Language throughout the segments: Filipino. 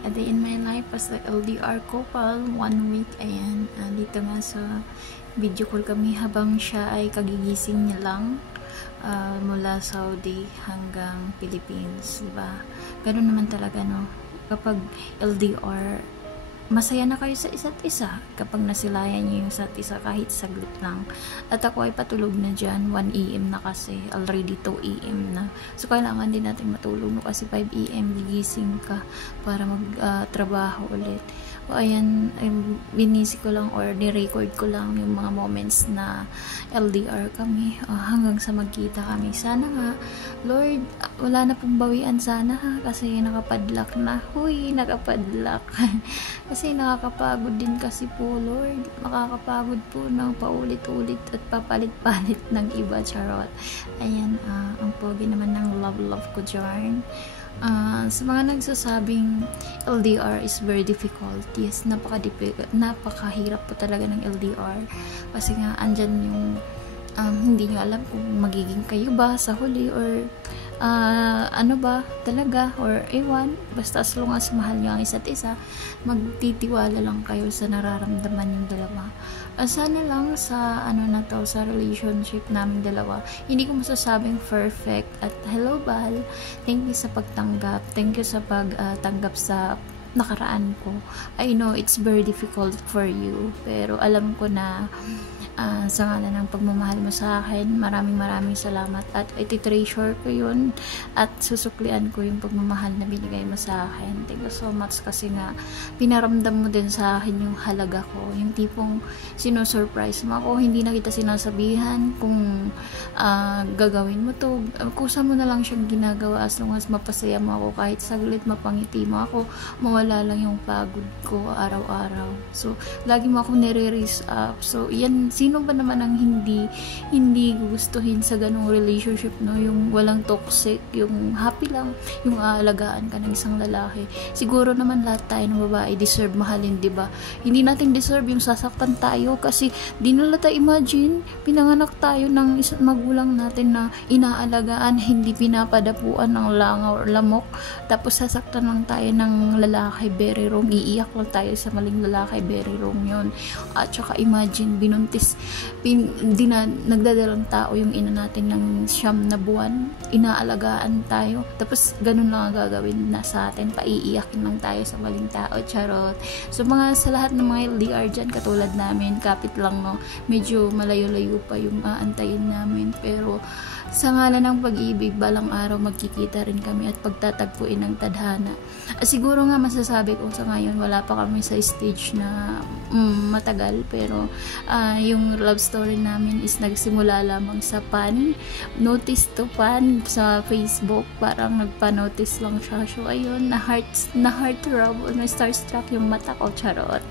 A day in my life as the LDR couple, 1 week. Ayan, dito nga sa video call kami habang siya ay kagigising niya lang mula Saudi hanggang Philippines, diba? Ganun naman talaga, no? Kapag LDR, masaya na kayo sa isa't isa kapag nasilayan niyo yung isa't isa kahit saglit lang. At ako ay patulog na dyan, 1 AM na kasi, already 2 AM na. So kailangan din natin matulog, no? Kasi 5 AM gigising ka para mag trabaho ulit. O ayan, binisi ko lang or ni-record ko lang yung mga moments na LDR kami hanggang sa magkita kami. Sana nga, Lord, wala na pong bawian sana ha, kasi nakapadlock na. Huy, nakapadlock. Kasi nakakapagod din kasi po, Lord. Makakapagod po ng paulit-ulit at papalit-palit ng iba, charot. Ayan, ang pogi naman ng love ko dyan. Sa mga nagsasabing LDR is very difficult, yes, napakahirap po talaga ng LDR kasi nga andyan yung hindi nyo alam kung magiging kayo ba sa huli or ano ba talaga, or ewan, basta as long as mahal nyo ang isa't isa, magtitiwala lang kayo sa nararamdaman yung dalawa. Sana lang sa na to, sa relationship namin dalawa, hindi ko masasabing perfect. At hello Bal, thank you sa pagtanggap, thank you sa pagtanggap sa nakaraan ko. I know it's very difficult for you, pero alam ko na sa ngalan ng pagmamahal mo sa akin, maraming salamat at iti-treasure ko yun at susuklian ko yung pagmamahal na binigay mo sa akin. Thank you so much kasi nga pinaramdam mo din sa akin yung halaga ko, yung tipong sinusurprise mo ako, hindi na kita sinasabihan kung gagawin mo to, kusa mo na lang siyang ginagawa as long as mapasaya mo ako, kahit saglit mapangiti mo ako, mawala lang yung pagod ko araw-araw. So lagi mo ako nire-raise up. So yan, sino ba naman ang hindi gustuhin sa ganung relationship, no? Yung walang toxic, yung happy lang, yung aalagaan ka ng isang lalaki. Siguro naman lahat tayo ng babae deserve mahalin, di ba? Hindi natin deserve yung sasaktan tayo kasi di nila tayo imagine, pinanganak tayo ng isang magulang natin na inaalagaan, hindi pinapadapuan ng langaw or lamok, tapos sasaktan lang tayo ng lalaki, very wrong, iiyak lang tayo sa maling lalaki, very wrong yun. At saka imagine, binuntis, nagdadalang tao yung ina natin ng 9 na buwan, inaalagaan tayo, tapos ganun lang ang gagawin na sa atin, paiiyakin lang tayo sa maling tao, charot. So sa lahat ng mga LDR dyan, katulad namin, kapit lang, no, medyo malayo-layo pa yung aantayin namin, pero sa ngalan ng pag-ibig, balang araw magkikita rin kami at pagtatagpuin ng tadhana. Siguro nga masasabi ko sa ngayon, wala pa kami sa stage na matagal, pero yung love story namin is nagsimula lamang sa notice to pan sa Facebook, parang nagpa-notice lang siya. So ayun, na heart throb, na starstruck yung mata ko, charot.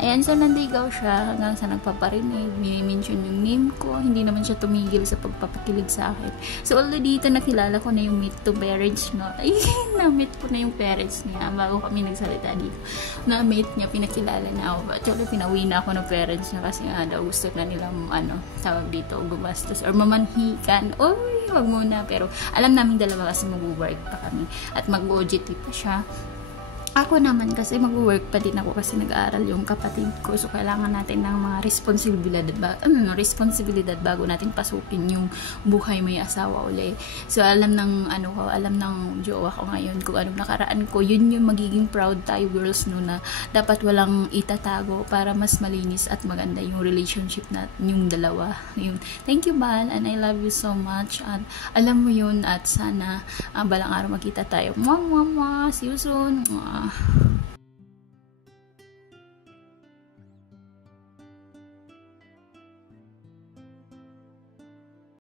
Ayan, so nandigaw siya hanggang sa nagpaparinig, mini-mention yung name ko, hindi naman siya tumigil sa pagpapakilig sa akin. So already dito nakilala ko na yung meet to parents, no? Ay, na-meet ko na yung parents niya bago kami nagsalita dito. Na-meet niya, pinakilala na ako. Actually, pinawi na ako ng parents niya kasi nga daw gusto na nilang tawag dito, gumastos or mamanhikan. Uy, wag muna. Pero alam namin dalawa kasi mag-work pa kami at mag-OJT pa siya. Ako naman kasi mag-work pa din ako kasi nag-aaral yung kapatid ko. So kailangan natin ng mga responsibilidad bago natin pasukin yung buhay may asawa uli. So alam ng jowa ko ngayon kung anong nakaraan ko. Yun yung magiging proud tayo girls, no, na dapat walang itatago para mas malinis at maganda yung relationship natin yung dalawa. Yun. Thank you, Bal, and I love you so much. At alam mo yun, at sana balang araw makita tayo. Mwah, mwah, mwah. See you soon. Mwah.